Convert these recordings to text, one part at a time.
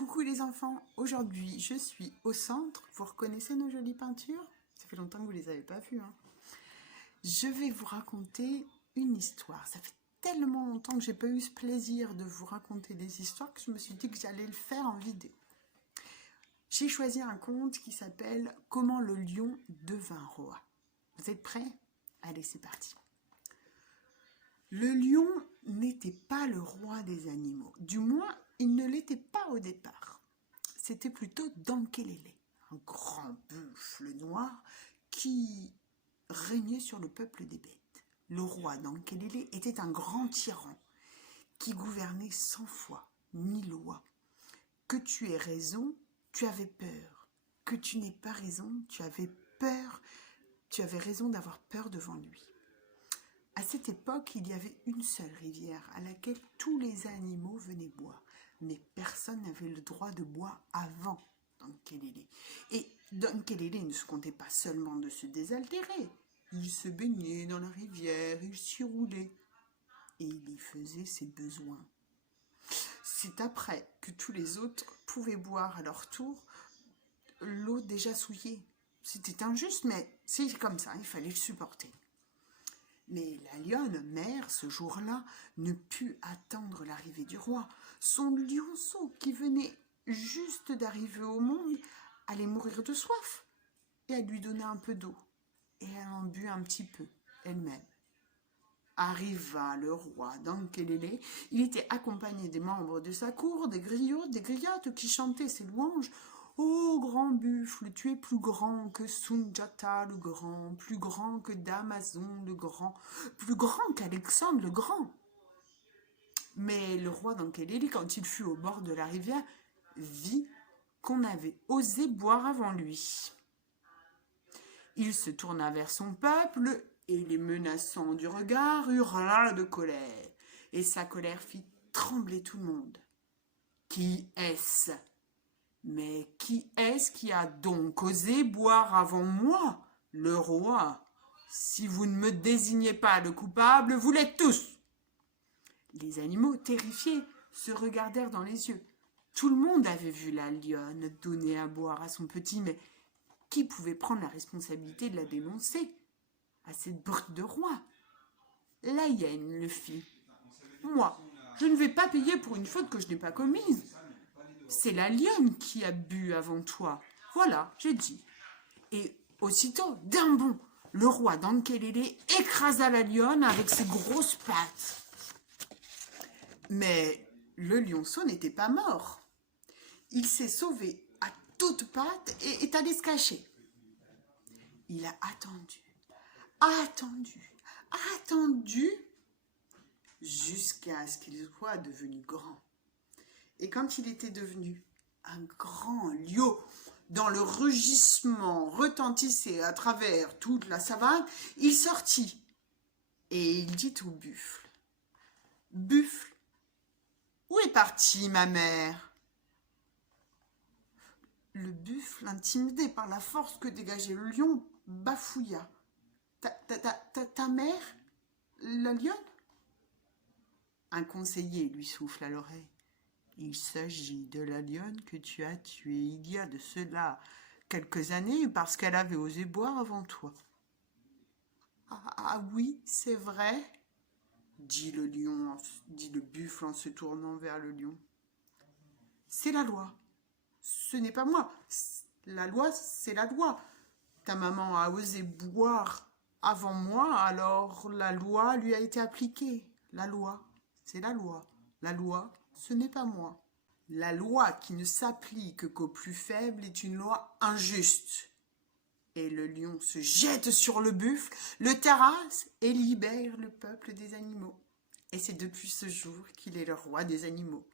Coucou les enfants, aujourd'hui je suis au centre. Vous reconnaissez nos jolies peintures? Ça fait longtemps que vous ne les avez pas vues. Je vais vous raconter une histoire. Ça fait tellement longtemps que j'ai pas eu ce plaisir de vous raconter des histoires que je me suis dit que j'allais le faire en vidéo. J'ai choisi un conte qui s'appelle « Comment le lion devint roi ». Vous êtes prêts? Allez, c'est parti. Le lion n'était pas le roi des animaux. Du moins, il ne l'était pas au départ. C'était plutôt Dankelele, un grand buffle noir qui régnait sur le peuple des bêtes. Le roi Dankelele était un grand tyran qui gouvernait sans foi ni loi. Que tu aies raison, tu avais peur. Que tu n'aies pas raison, tu avais peur. Tu avais raison d'avoir peur devant lui. À cette époque, il y avait une seule rivière à laquelle tous les animaux venaient boire. Mais personne n'avait le droit de boire avant Dankelele. Et Dankelele ne se comptait pas seulement de se désaltérer. Il se baignait dans la rivière, il s'y roulait. Et il y faisait ses besoins. C'est après que tous les autres pouvaient boire à leur tour l'eau déjà souillée. C'était injuste, mais c'est comme ça, il fallait le supporter. Mais la lionne mère, ce jour-là, ne put attendre l'arrivée du roi. Son lionceau, qui venait juste d'arriver au monde, allait mourir de soif. Et elle lui donna un peu d'eau. Et elle en but un petit peu, elle-même. Arriva le roi Dankelele. Il était accompagné des membres de sa cour, des griots, des griottes qui chantaient ses louanges. Ô grand buffle, tu es plus grand que Sundiata le grand, plus grand que Damazon le grand, plus grand qu'Alexandre le grand. Mais le roi Dankelele, quand il fut au bord de la rivière, vit qu'on avait osé boire avant lui. Il se tourna vers son peuple et, les menaçant du regard, hurla de colère. Et sa colère fit trembler tout le monde. Qui est-ce ? Mais qui est-ce qui a donc osé boire avant moi, le roi? Si vous ne me désignez pas le coupable, vous l'êtes tous. Les animaux, terrifiés, se regardèrent dans les yeux. Tout le monde avait vu la lionne donner à boire à son petit, mais qui pouvait prendre la responsabilité de la dénoncer à cette brute de roi? La hyène le fit. Moi, je ne vais pas payer pour une faute que je n'ai pas commise. C'est la lionne qui a bu avant toi. Voilà, j'ai dit. Et aussitôt, d'un bond, le roi Dankelele écrasa la lionne avec ses grosses pattes. Mais le lionceau n'était pas mort. Il s'est sauvé à toutes pattes et est allé se cacher. Il a attendu, jusqu'à ce qu'il soit devenu grand. Et quand il était devenu un grand lion, dont le rugissement retentissait à travers toute la savane, il sortit et il dit au buffle, « Buffle, où est partie ma mère ?» Le buffle, intimidé par la force que dégageait le lion, bafouilla. « Ta mère, la lionne ?» Un conseiller lui souffle à l'oreille. Il s'agit de la lionne que tu as tuée il y a de cela quelques années parce qu'elle avait osé boire avant toi. Ah oui, c'est vrai, dit le buffle en se tournant vers le lion. C'est la loi. Ce n'est pas moi. La loi, c'est la loi. Ta maman a osé boire avant moi, alors la loi lui a été appliquée. La loi, c'est la loi. La loi, ce n'est pas moi. La loi qui ne s'applique qu'aux plus faibles est une loi injuste. Et le lion se jette sur le buffle, le terrasse et libère le peuple des animaux. Et c'est depuis ce jour qu'il est le roi des animaux.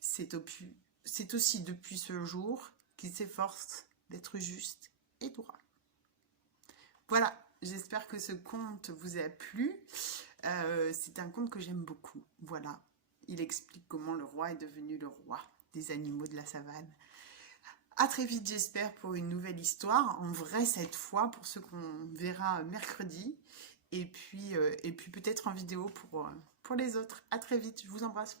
C'est aussi depuis ce jour qu'il s'efforce d'être juste et droit. Voilà, j'espère que ce conte vous a plu. C'est un conte que j'aime beaucoup. Voilà. Il explique comment le roi est devenu le roi des animaux de la savane. À très vite, j'espère, pour une nouvelle histoire, en vrai cette fois, pour ceux qu'on verra mercredi, et puis peut-être en vidéo pour les autres. À très vite, je vous embrasse.